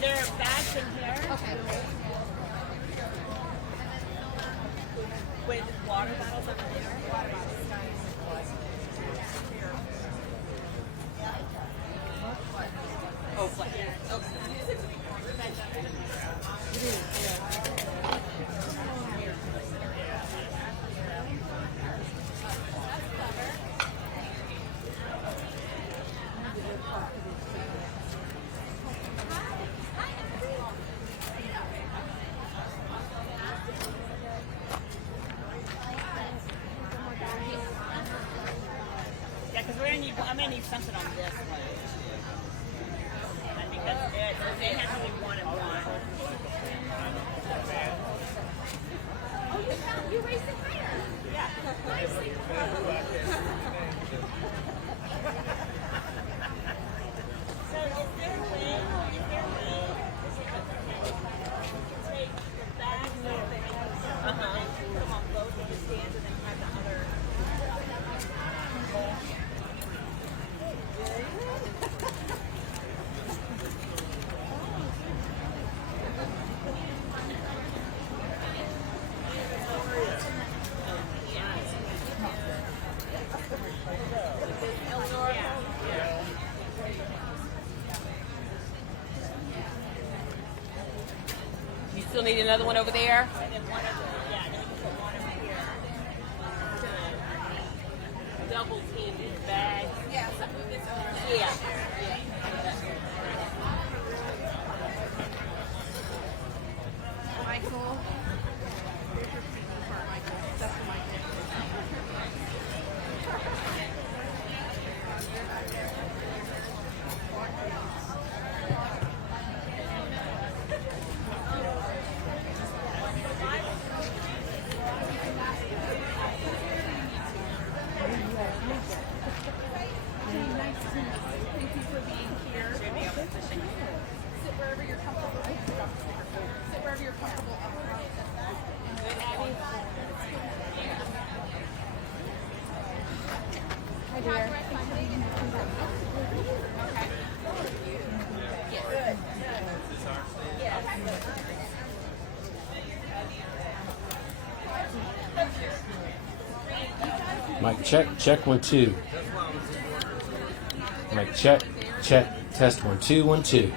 there bags in here? Okay. With water bottles over there? Water bottles. Oh, flat. Yeah, because I'm gonna need something on this one. I think that's it. They have to be one and one. Oh, you raised it higher. Yeah. Nicely. So is there a way to take the bags and put them on both of the stands and then have the other? You still need another one over there? And then one of the, yeah, then you can put one over here. Double team these bags. Yeah, so move this over. Yeah. Michael. Here's your CD for Michael. That's for Michael. Thank you for being here. Sit wherever you're comfortable. Sit wherever you're comfortable. Hi, dear. Mic check 1 2. Mic check test 1 2 1 2.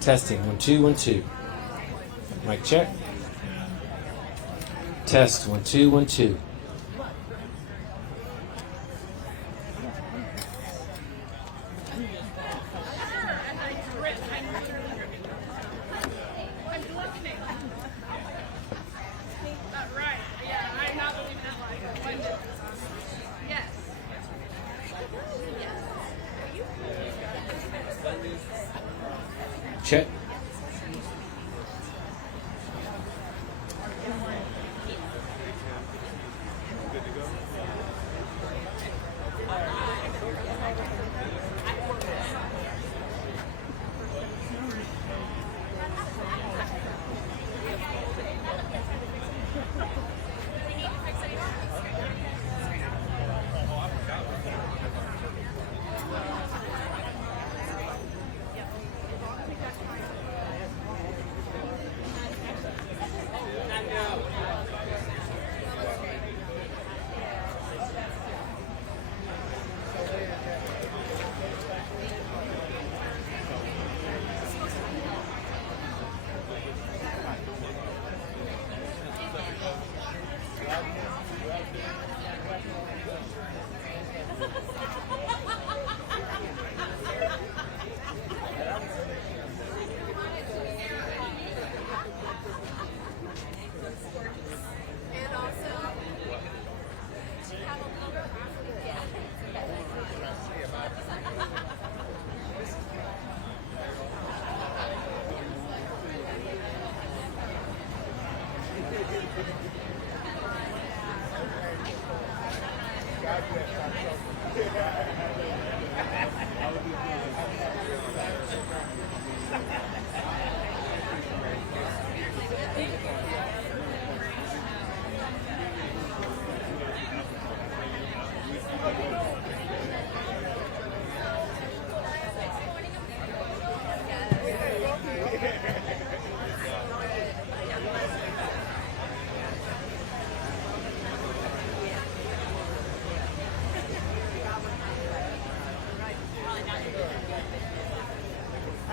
Testing 1 2 1 2. Mic check. Test 1 2 1 2. Right. Yeah, I'm not believing that line. Yes. Check.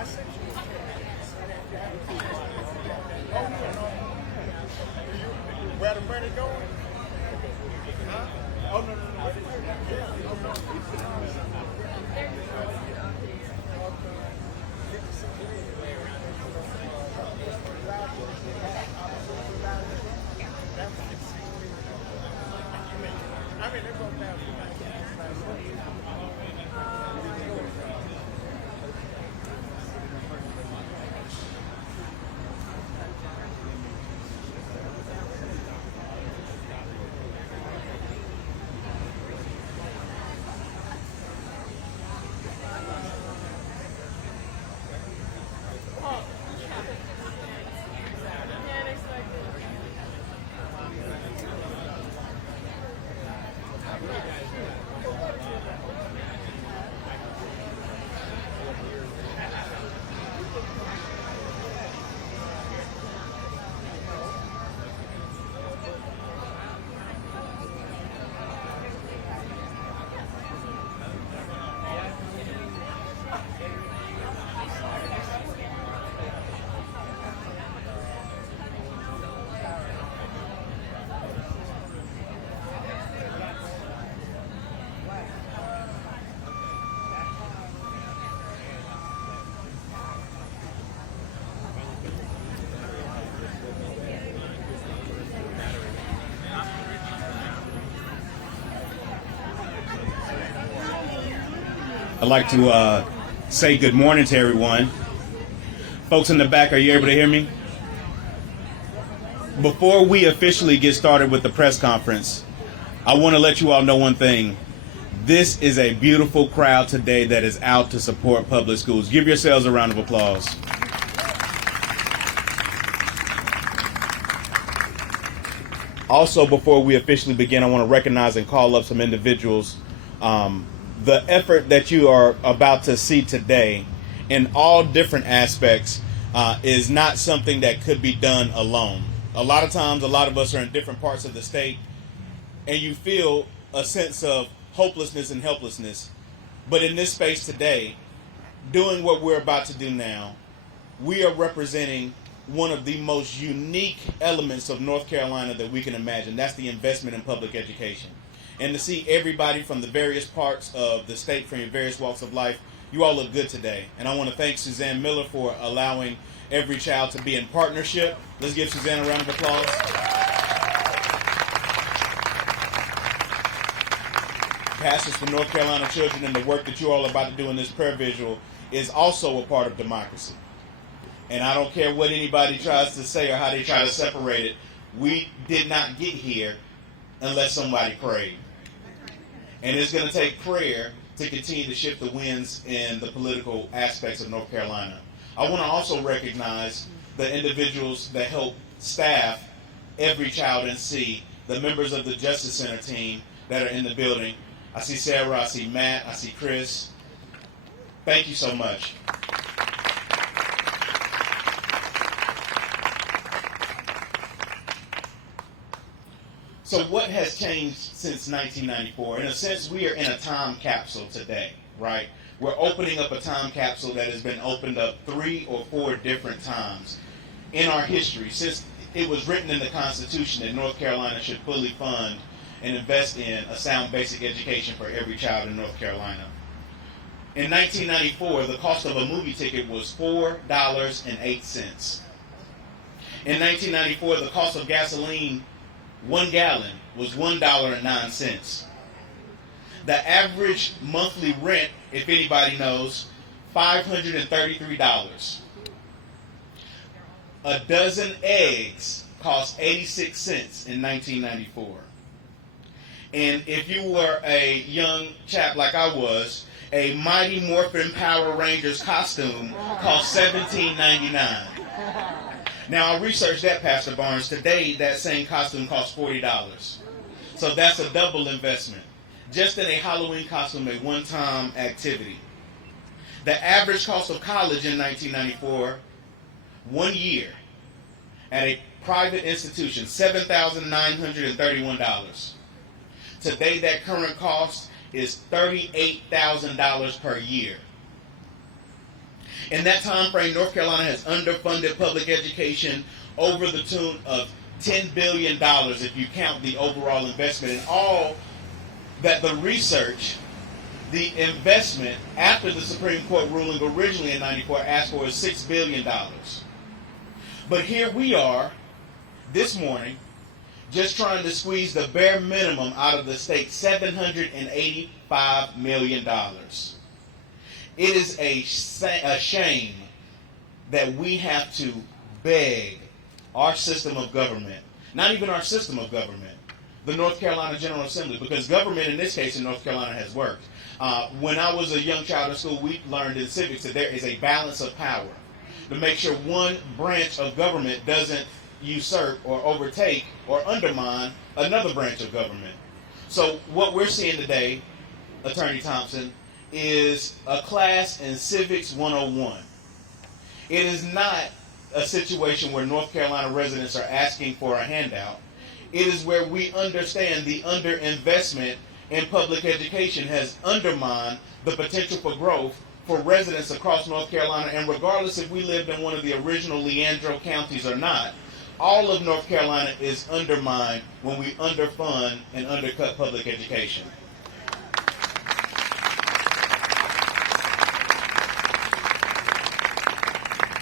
Where the money going? Huh? Oh, no, no, I mean, they're going down to I'd like to say good morning to everyone. Folks in the back, are you able to hear me? Before we officially get started with the press conference, I want to let you all know one thing. This is a beautiful crowd today that is out to support public schools. Give yourselves a round of applause. Also, before we officially begin, I want to recognize and call up some individuals. The effort that you are about to see today in all different aspects is not something that could be done alone. A lot of times, a lot of us are in different parts of the state, and you feel a sense of hopelessness and helplessness. But in this space today, doing what we're about to do now, we are representing one of the most unique elements of North Carolina that we can imagine. That's the investment in public education. And to see everybody from the various parts of the state, from your various walks of life, you all look good today. And I want to thank Suzanne Miller for allowing every child to be in partnership. Let's give Suzanne a round of applause. Pastors for North Carolina Children, and the work that you all are about to do in this prayer visual is also a part of democracy. And I don't care what anybody tries to say or how they try to separate it. We did not get here unless somebody prayed. And it's going to take prayer to continue to shift the winds in the political aspects of North Carolina. I want to also recognize the individuals that help staff Every Child in C, the members of the Justice Center team that are in the building. I see Sarah, I see Matt, I see Chris. Thank you so much. So what has changed since 1994? In a sense, we are in a time capsule today, right? We're opening up a time capsule that has been opened up 3 or 4 different times in our history, since it was written in the Constitution that North Carolina should fully fund and invest in a sound basic education for every child in North Carolina. In 1994, the cost of a movie ticket was $4.08. In 1994, the cost of gasoline, 1 gallon, was $1.09. The average monthly rent, if anybody knows, $533. A dozen eggs cost 86 cents in 1994. And if you were a young chap like I was, a Mighty Morphin Power Rangers costume cost $17.99. Now, I researched that, Pastor Barnes. Today, that same costume costs $40. So that's a double investment. Just in a Halloween costume, a one-time activity. The average cost of college in 1994, 1 year, at a private institution, $7,931. Today, that current cost is $38,000 per year. In that time frame, North Carolina has underfunded public education over the tune of $10 billion if you count the overall investment. And all that the research, the investment after the Supreme Court ruling originally in 94 asked for is $6 billion. But here we are this morning just trying to squeeze the bare minimum out of the state, $785 million. It is a shame that we have to beg our system of government, not even our system of government, the North Carolina General Assembly, because government in this case in North Carolina has worked. When I was a young child in school, we learned in civics that there is a balance of power to make sure one branch of government doesn't usurp or overtake or undermine another branch of government. So what we're seeing today, Attorney Thompson, is a class in Civics 101. It is not a situation where North Carolina residents are asking for a handout. It is where we understand the underinvestment in public education has undermined the potential for growth for residents across North Carolina, and regardless if we lived in one of the original Leandro counties or not, all of North Carolina is undermined when we underfund and undercut public education.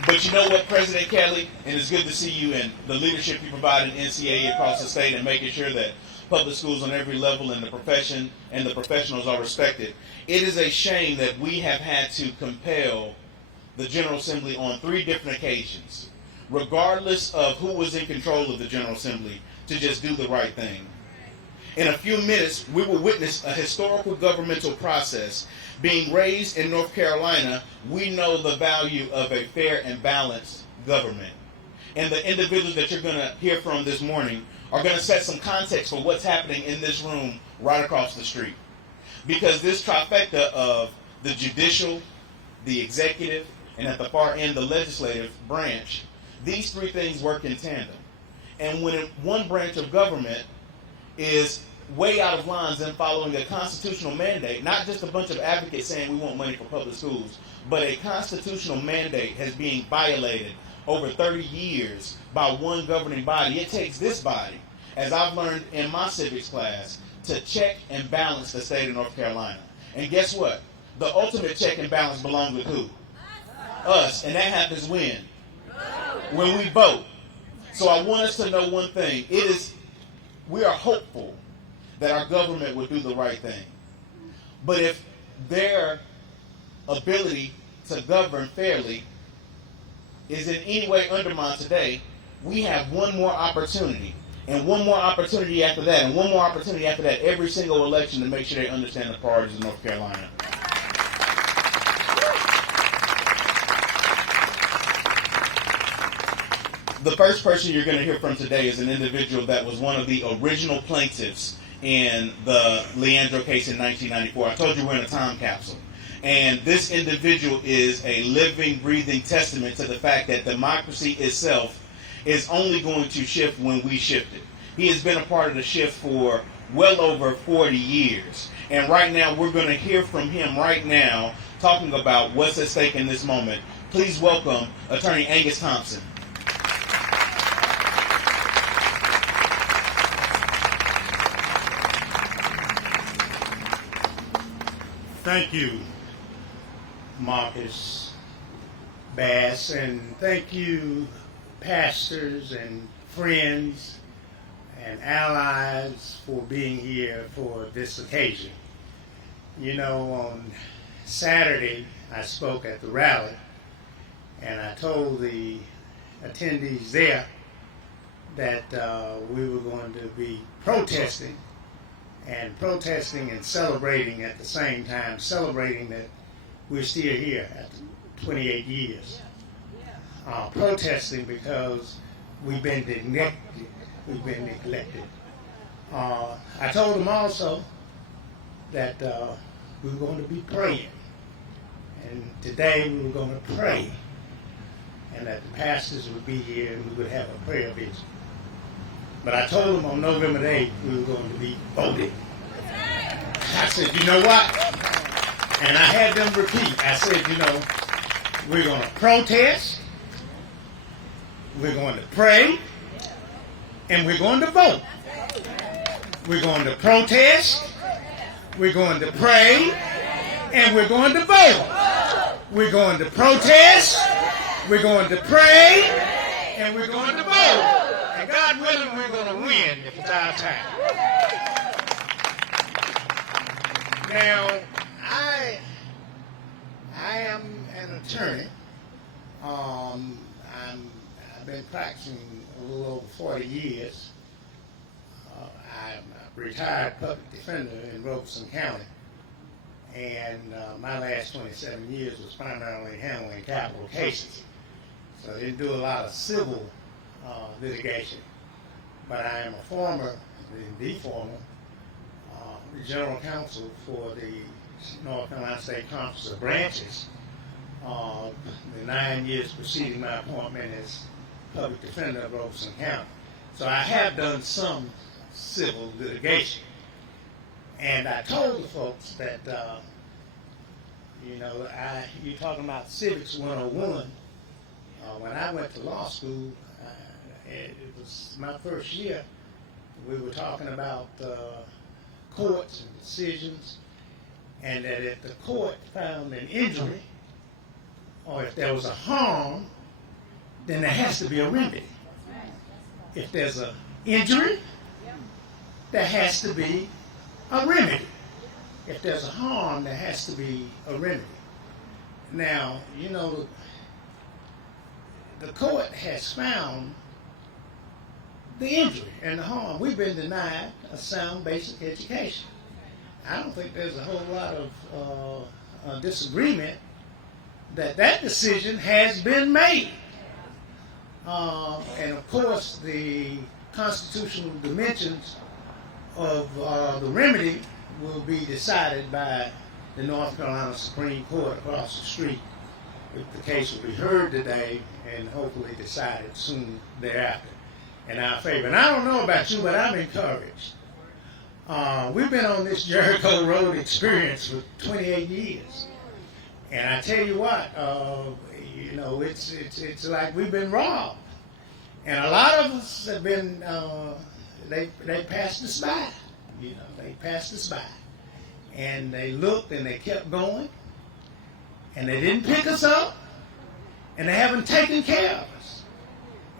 But you know what, President Kelly, and it's good to see you and the leadership you provide in NCAA across the state and making sure that public schools on every level and the profession and the professionals are respected. It is a shame that we have had to compel the General Assembly on 3 different occasions, regardless of who was in control of the General Assembly, to just do the right thing. In a few minutes, we will witness a historical governmental process being raised in North Carolina. We know the value of a fair and balanced government. And the individuals that you're going to hear from this morning are going to set some context for what's happening in this room right across the street. Because this trifecta of the judicial, the executive, and at the far end, the legislative branch, these 3 things work in tandem. And when one branch of government is way out of lines in following a constitutional mandate, not just a bunch of advocates saying we want money for public schools, but a constitutional mandate has been violated over 30 years by one governing body. It takes this body, as I've learned in my civics class, to check and balance the state of North Carolina. And guess what? The ultimate check and balance belongs with who? Us. And that happens when? When we vote. So I want us to know one thing. We are hopeful that our government will do the right thing. But if their ability to govern fairly is in any way undermined today, we have one more opportunity, and one more opportunity after that, and one more opportunity after that, every single election, to make sure they understand the priorities of North Carolina. The first person you're going to hear from today is an individual that was one of the original plaintiffs in the Leandro case in 1994. I told you we're in a time capsule. And this individual is a living, breathing testament to the fact that democracy itself is only going to shift when we shift it. He has been a part of the shift for well over 40 years. And right now, we're going to hear from him right now, talking about what's at stake in this moment. Please welcome Attorney Angus Thompson. Thank you, Marcus Bass, and thank you, pastors and friends and allies, for being here for this occasion. You know, on Saturday, I spoke at the rally, and I told the attendees there that we were going to be protesting and celebrating at the same time, celebrating that we're still here after 28 years. Protesting because we've been neglected. I told them also that we were going to be praying. And today we were going to pray. And that the pastors would be here and we would have a prayer vigil. But I told them on November 8th we were going to be voting. I said, you know what? And I had them repeat. I said, you know, we're going to protest, we're going to pray, and we're going to vote. We're going to protest, we're going to pray, and we're going to vote. We're going to protest, we're going to pray, and we're going to vote. And God willing, we're going to win if it's our time. Now, I am an attorney. I've been practicing a little over 40 years. I'm a retired public defender in Robeson County, and my last 27 years was primarily handling capital cases. So I didn't do a lot of civil litigation, but I am a former, the former, general counsel for the North Carolina State Conference of Branches, the 9 years preceding my appointment as public defender of Robeson County. So I have done some civil litigation. And I told the folks that, you're talking about Civics 101. When I went to law school, it was my first year, we were talking about courts and decisions, and that if the court found an injury or if there was a harm, then there has to be a remedy. If there's an injury, there has to be a remedy. If there's a harm, there has to be a remedy. Now, the court has found the injury and the harm. We've been denied a sound basic education. I don't think there's a whole lot of disagreement that decision has been made. And of course, the constitutional dimensions of the remedy will be decided by the North Carolina Supreme Court across the street. The case will be heard today and hopefully decided soon thereafter in our favor. And I don't know about you, but I'm encouraged. We've been on this Jericho Road experience for 28 years. And I tell you what, it's like we've been robbed. And a lot of us have been, they passed us by. They passed us by. And they looked and they kept going. And they didn't pick us up. And they haven't taken care of us.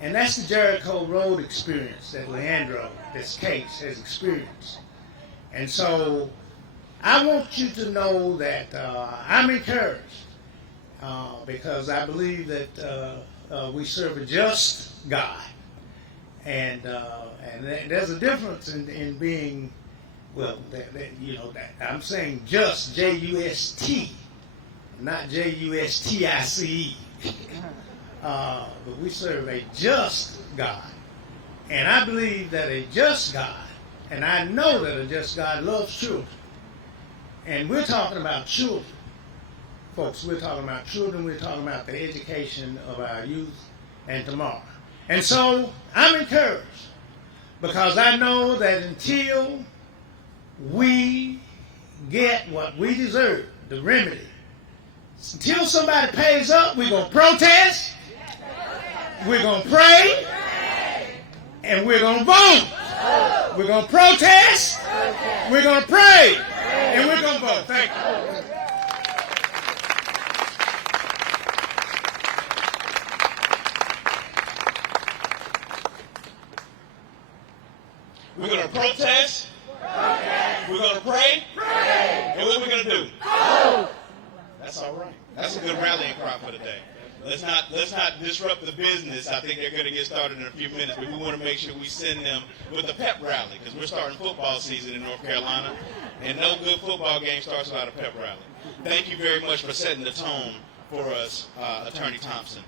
And that's the Jericho Road experience that Leandro, this case, has experienced. And so I want you to know that I'm encouraged because I believe that we serve a just God. And there's a difference in being, I'm saying just, J-U-S-T, not J-U-S-T-I-C-E. But we serve a just God. And I believe that a just God, and I know that a just God loves children. And we're talking about children. Folks, we're talking about children. We're talking about the education of our youth and tomorrow. And so I'm encouraged because I know that until we get what we deserve, the remedy, until somebody pays up, we're going to protest, we're going to pray, and we're going to vote. We're going to protest, we're going to pray, and we're going to vote. Thank you. We're going to protest, we're going to pray, and what we're going to do? That's all right. That's a good rallying cry for today. Let's not disrupt the business. I think they're going to get started in a few minutes, but we want to make sure we send them with a pep rally because we're starting football season in North Carolina, and no good football game starts without a pep rally. Thank you very much for setting the tone for us, Attorney Thompson.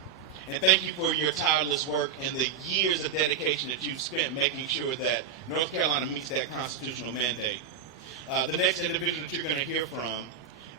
And thank you for your tireless work and the years of dedication that you've spent making sure that North Carolina meets that constitutional mandate. The next individual that you're going to hear from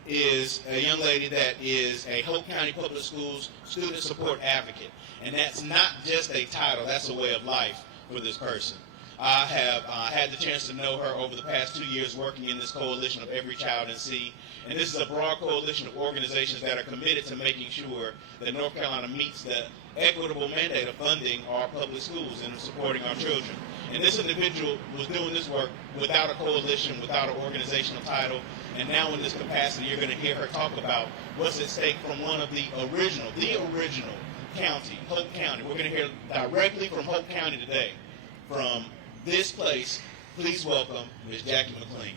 is a young lady that is a Hope County Public Schools student support advocate. And that's not just a title, that's a way of life for this person. I have had the chance to know her over the past 2 years working in this coalition of Every Child in Sea. And this is a broad coalition of organizations that are committed to making sure that North Carolina meets the equitable mandate of funding our public schools and supporting our children. And this individual was doing this work without a coalition, without an organizational title. And now in this capacity, you're going to hear her talk about what's at stake from one of the original county, Hope County. We're going to hear directly from Hope County today. From this place, please welcome Ms. Jackie McLean.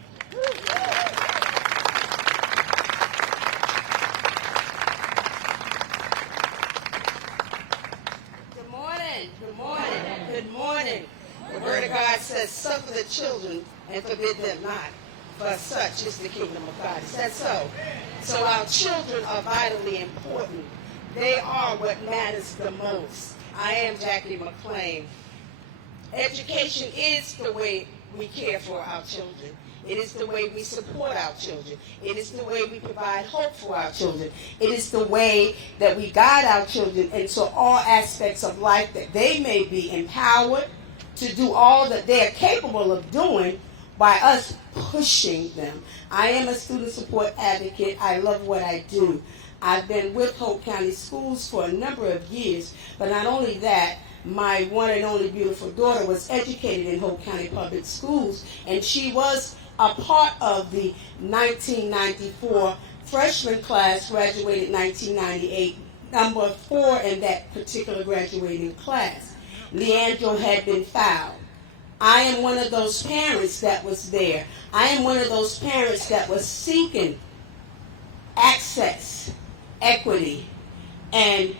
Good morning, good morning, good morning. The Word of God says, suffer the children and forbid them not, for such is the kingdom of God. Is that so? So our children are vitally important. They are what matters the most. I am Jackie McLean. Education is the way we care for our children. It is the way we support our children. It is the way we provide hope for our children. It is the way that we guide our children into all aspects of life, that they may be empowered to do all that they are capable of doing by us pushing them. I am a student support advocate. I love what I do. I've been with Hope County Schools for a number of years, but not only that, my one and only beautiful daughter was educated in Hope County Public Schools, and she was a part of the 1994 freshman class, graduated 1998, number 4 in that particular graduating class. Leandro had been fouled. I am one of those parents that was there. I am one of those parents that was seeking access, equity, and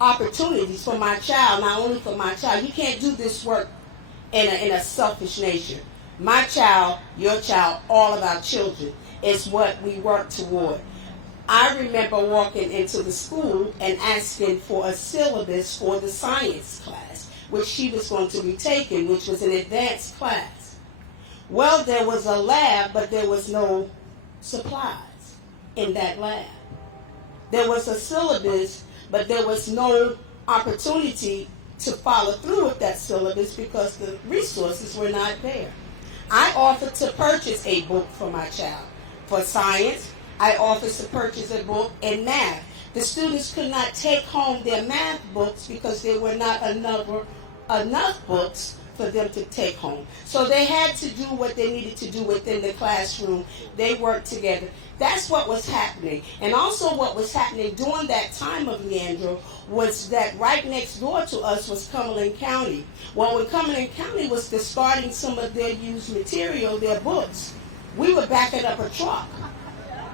opportunities for my child, not only for my child. You can't do this work in a selfish nature. My child, your child, all of our children is what we work toward. I remember walking into the school and asking for a syllabus for the science class, which she was going to be taking, which was an advanced class. Well, there was a lab, but there was no supplies in that lab. There was a syllabus, but there was no opportunity to follow through with that syllabus because the resources were not there. I offered to purchase a book for my child. For science, I offered to purchase a book in math. The students could not take home their math books because there were not enough books for them to take home. So they had to do what they needed to do within the classroom. They worked together. That's what was happening. And also what was happening during that time of Leandro was that right next door to us was Cumberland County. Well, when Cumberland County was discarding some of their used material, their books, we were backing up a truck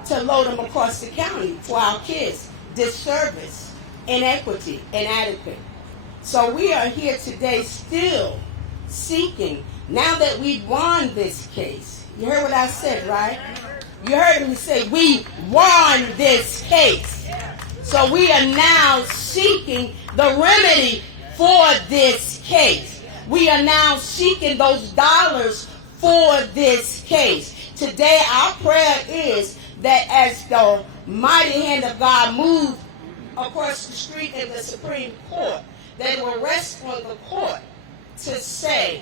to load them across the county for our kids. Disservice, inequity, inadequate. So we are here today still seeking, now that we've won this case. You heard what I said, right? You heard me say, we won this case. So we are now seeking the remedy for this case. We are now seeking those dollars for this case. Today our prayer is that as the mighty hand of God moves across the street in the Supreme Court, that it will rest on the court to say,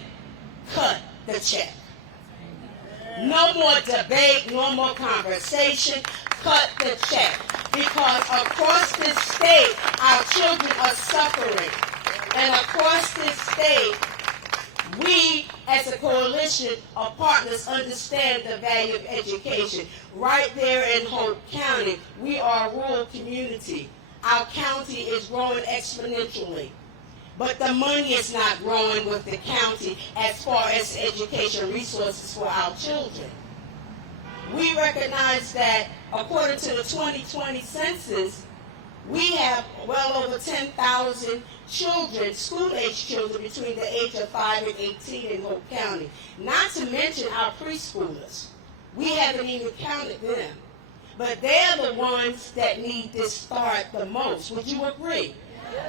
cut the check. No more debate, no more conversation. Cut the check. Because across this state, our children are suffering. And across this state, we as a coalition of partners understand the value of education. Right there in Hope County, we are a rural community. Our county is growing exponentially. But the money is not growing with the county as far as education resources for our children. We recognize that according to the 2020 census, we have well over 10,000 children, school-age children between the age of 5 and 18 in Hope County. Not to mention our preschoolers. We haven't even counted them. But they're the ones that need this start the most. Would you agree?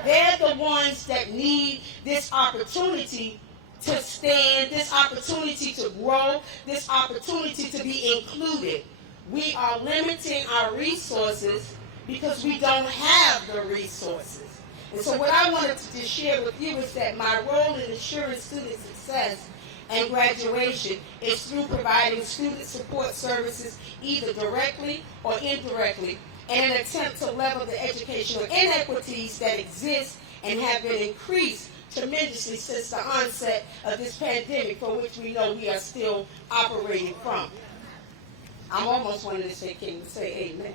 They're the ones that need this opportunity to stand, this opportunity to grow, this opportunity to be included. We are limiting our resources because we don't have the resources. And so what I wanted to share with you is that my role in ensuring student success and graduation is through providing student support services either directly or indirectly in an attempt to level the educational inequities that exist and have been increased tremendously since the onset of this pandemic, for which we know we are still operating from. I'm almost wanting to say, can you say amen?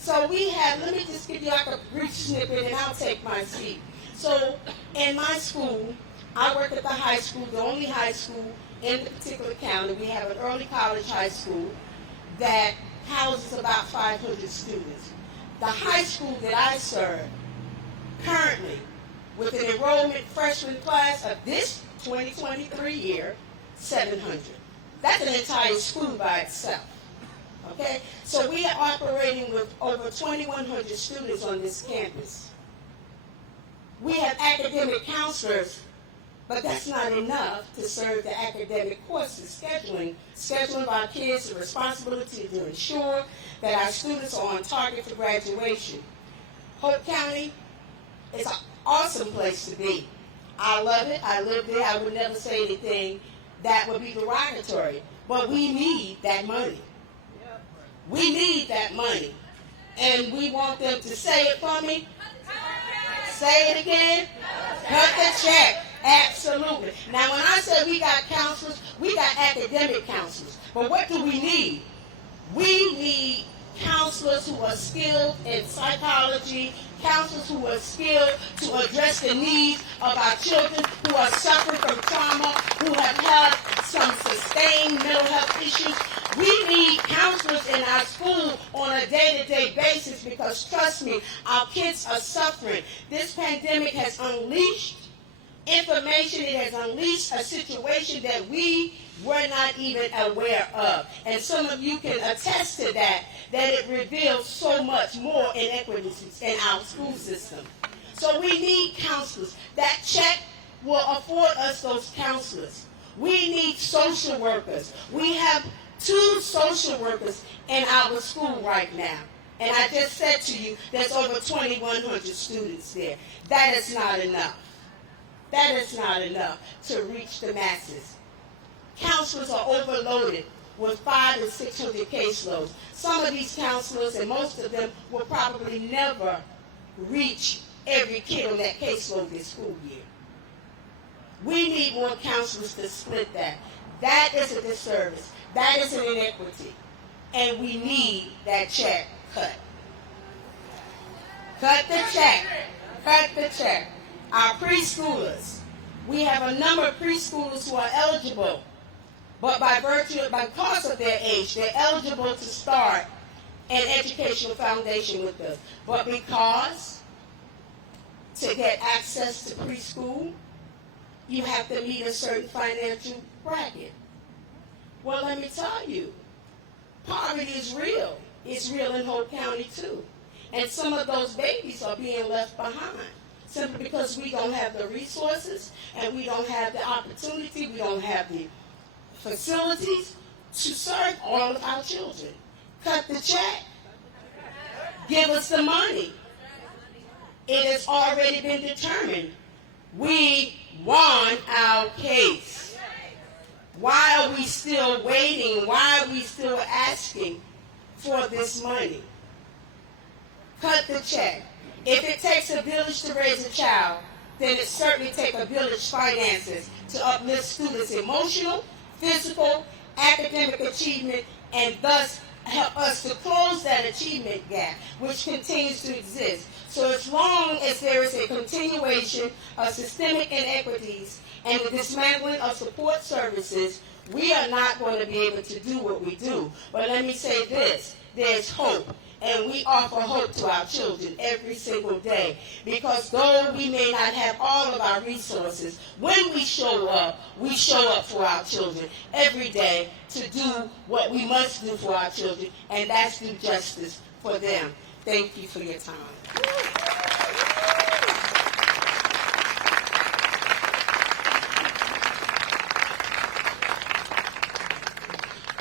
So we have, let me just give you like a brief snippet and I'll take my seat. So in my school, I work at the high school, the only high school in the particular county. We have an early college high school that houses about 500 students. The high school that I serve currently, with an enrollment freshman class of this 2023 year, 700. That's an entire school by itself. Okay? So we are operating with over 2,100 students on this campus. We have academic counselors, but that's not enough to serve the academic courses, scheduling of our kids, the responsibility to ensure that our students are on target for graduation. Hope County is an awesome place to be. I love it. I live there. I would never say anything that would be derogatory. But we need that money. We need that money. And we want them to say it for me. Say it again. Cut the check. Absolutely. Now, when I say we got counselors, we got academic counselors. But what do we need? We need counselors who are skilled in psychology, counselors who are skilled to address the needs of our children who are suffering from trauma, who have had some sustained mental health issues. We need counselors in our school on a day-to-day basis because, trust me, our kids are suffering. This pandemic has unleashed information. It has unleashed a situation that we were not even aware of. And some of you can attest to that it reveals so much more inequities in our school system. So we need counselors. That check will afford us those counselors. We need social workers. We have 2 social workers in our school right now. And I just said to you, there's over 2,100 students there. That is not enough. That is not enough to reach the masses. Counselors are overloaded with 500 and 600 caseloads. Some of these counselors, and most of them, will probably never reach every kid on that caseload this school year. We need more counselors to split that. That is a disservice. That is an inequity. And we need that check cut. Cut the check. Cut the check. Our preschoolers. We have a number of preschoolers who are eligible, but because of their age, they're eligible to start an educational foundation with us. But because to get access to preschool, you have to meet a certain financial bracket. Well, let me tell you, poverty is real. It's real in Hope County too. And some of those babies are being left behind simply because we don't have the resources and we don't have the opportunity, we don't have the facilities to serve all of our children. Cut the check. Give us the money. It has already been determined. We won our case. Why are we still waiting? Why are we still asking for this money? Cut the check. If it takes a village to raise a child, then it certainly takes a village finances to uplift students' emotional, physical, academic achievement, and thus help us to close that achievement gap, which continues to exist. So as long as there is a continuation of systemic inequities and the dismantling of support services, we are not going to be able to do what we do. But let me say this, there's hope. And we offer hope to our children every single day. Because though we may not have all of our resources, when we show up for our children every day to do what we must do for our children, and that's do justice for them. Thank you for your time.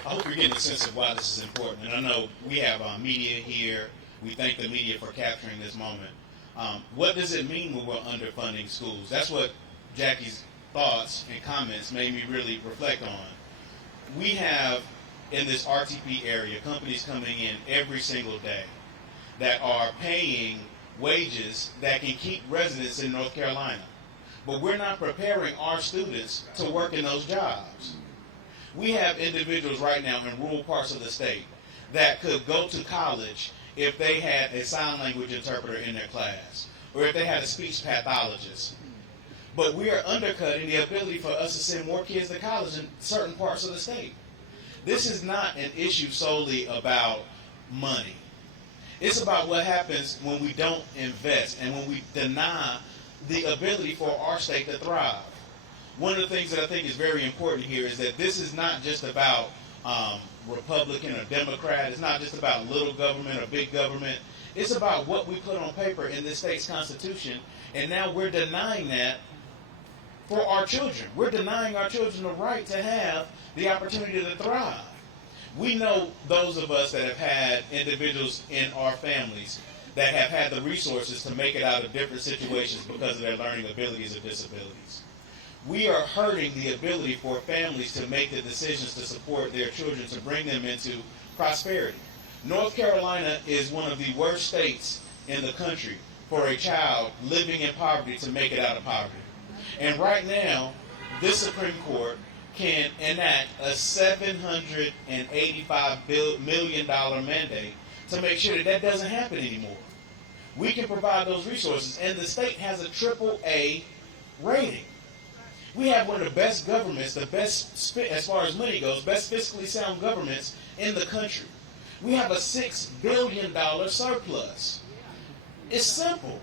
I hope you're getting a sense of why this is important. And I know we have media here. We thank the media for capturing this moment. What does it mean when we're underfunding schools? That's what Jackie's thoughts and comments made me really reflect on. We have in this RTP area companies coming in every single day that are paying wages that can keep residents in North Carolina. But we're not preparing our students to work in those jobs. We have individuals right now in rural parts of the state that could go to college if they had a sign language interpreter in their class, or if they had a speech pathologist. But we are undercutting the ability for us to send more kids to college in certain parts of the state. This is not an issue solely about money. It's about what happens when we don't invest and when we deny the ability for our state to thrive. One of the things that I think is very important here is that this is not just about Republican or Democrat. It's not just about little government or big government. It's about what we put on paper in this state's constitution, and now we're denying that for our children. We're denying our children the right to have the opportunity to thrive. We know those of us that have had individuals in our families that have had the resources to make it out of different situations because of their learning abilities or disabilities. We are hurting the ability for families to make the decisions to support their children, to bring them into prosperity. North Carolina is one of the worst states in the country for a child living in poverty to make it out of poverty. And right now, this Supreme Court can enact a $785 million mandate to make sure that that doesn't happen anymore. We can provide those resources, and the state has a AAA rating. We have one of the best governments, the best, as far as money goes, best fiscally sound governments in the country. We have a $6 billion surplus. It's simple.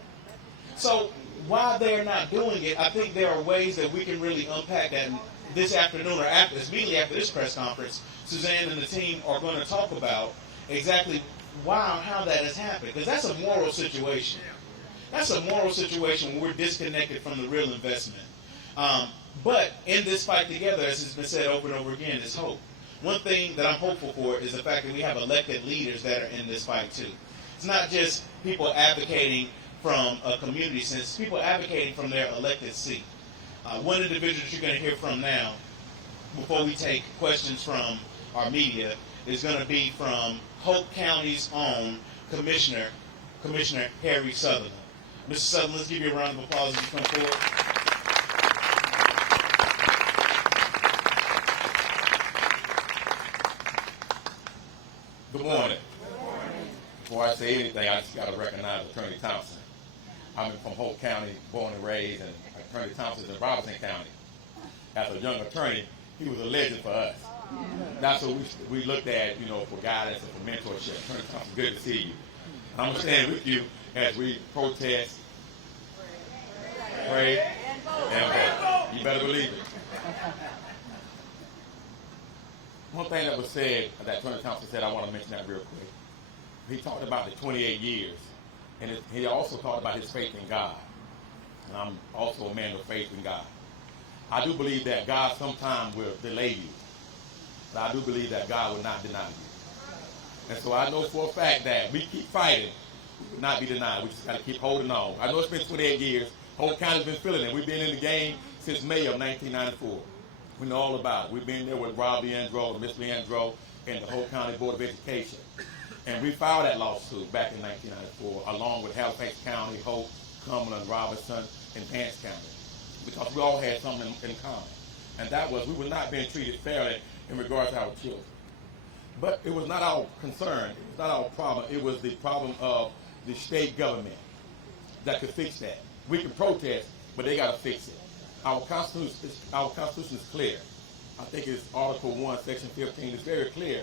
So while they're not doing it, I think there are ways that we can really unpack that. This afternoon, or immediately after this press conference, Suzanne and the team are going to talk about exactly how that has happened. Because that's a moral situation. That's a moral situation when we're disconnected from the real investment. But in this fight together, as has been said over and over again, is hope. One thing that I'm hopeful for is the fact that we have elected leaders that are in this fight too. It's not just people advocating from a community sense, it's people advocating from their elected seat. One individual that you're going to hear from now, before we take questions from our media, is going to be from Hope County's own Commissioner Harry Sutherland. Mr. Sutherland, let's give you a round of applause as you come forward. Good morning. Before I say anything, I just got to recognize Attorney Thompson. I'm from Hope County, born and raised, and Attorney Thompson is in Robertson County. As a young attorney, he was a legend for us. That's what we looked at, for guidance and for mentorship. Attorney Thompson, good to see you. I'm going to stand with you as we protest, pray, and vote. You better believe it. One thing that was said, that Attorney Thompson said, I want to mention that real quick. He talked about the 28 years, and he also talked about his faith in God. And I'm also a man of faith in God. I do believe that God sometimes will delay you, but I do believe that God will not deny you. And so I know for a fact that we keep fighting, we will not be denied. We just got to keep holding on. I know it's been 28 years. Whole county's been feeling it. We've been in the game since May of 1994. We know all about it. We've been there with Leandro, Miss Leandro, and the whole county Board of Education. And we filed that lawsuit back in 1994, along with Halifax County, Hope, Cumberland, Robertson, and Vance County, because we all had something in common. And that was we were not being treated fairly in regards to our children. But it was not our concern. It was not our problem. It was the problem of the state government that could fix that. We can protest, but they got to fix it. Our Constitution is clear. I think it's Article 1, Section 15. It's very clear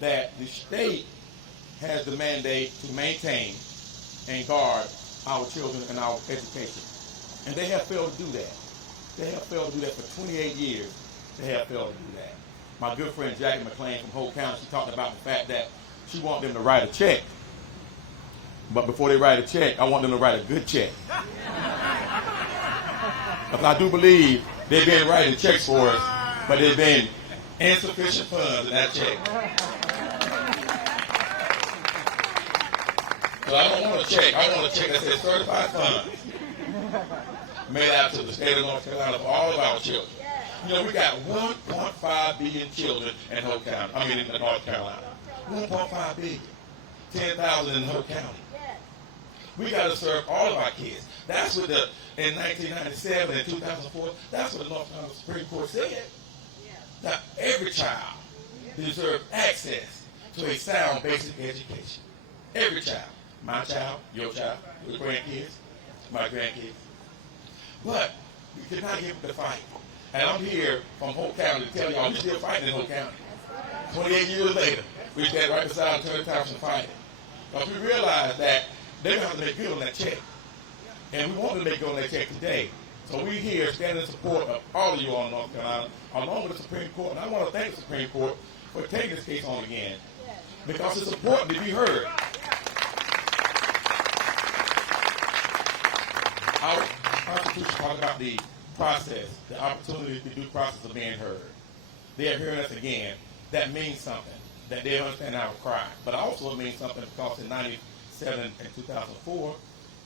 that the state has the mandate to maintain and guard our children and our education. And they have failed to do that. They have failed to do that for 28 years. They have failed to do that. My good friend Jackie McLean from Hope County, she talked about the fact that she wants them to write a check. But before they write a check, I want them to write a good check. Because I do believe they've been writing checks for us, but they've been insufficient funds in that check. So I don't want a check. I want a check that says certified funds. made out to the state of North Carolina for all of our children. You know, we got 1.5 billion children in Hope County. I mean, in North Carolina. 1.5 billion. 10,000 in Hope County. We got to serve all of our kids. That's what in 1997 and 2004, that's what the North Carolina Supreme Court said. That every child deserves access to a sound basic education. Every child. My child, your grandkids, my grandkids. But we could not give up the fight. And I'm here from Hope County to tell y'all we're still fighting in Hope County. 28 years later, we stand right beside Attorney Thompson fighting. Because we realize that they're going to have to make good on that check. And we want to make good on that check today. So we're here standing in support of all of you all in North Carolina, along with the Supreme Court. And I want to thank the Supreme Court for taking this case on again. Because it's important to be heard. Our Constitution talks about the process, the opportunity to due process of being heard. They are hearing us again. That means something, that they understand our cry. But also it means something because in 97 and 2004,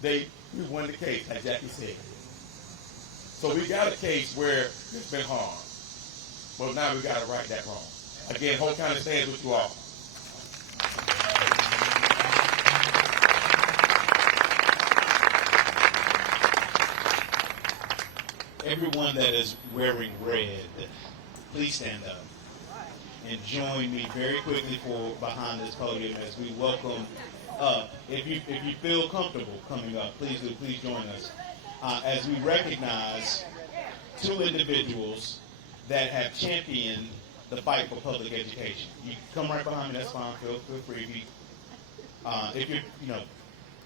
we won the case, like Jackie said. So we got a case where there's been harm. Well, now we got to right that wrong. Again, Hope County stands with you all. Everyone that is wearing red, please stand up and join me very quickly behind this podium as we welcome up. If you feel comfortable coming up, please join us as we recognize two individuals that have championed the fight for public education. You can come right behind me, that's fine. Feel free. If you're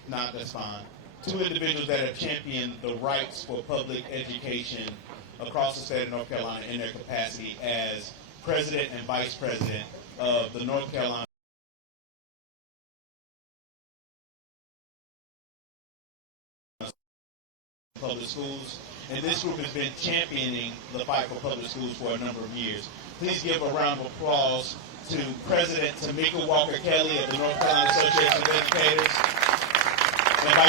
not, that's fine. Two individuals that have championed the rights for public education across the state of North Carolina in their capacity as president and vice president of the North Carolina Public Schools. And this group has been championing the fight for public schools for a number of years. Please give a round of applause to President Tamika Walker Kelly of the North Carolina Association of Educators and Vice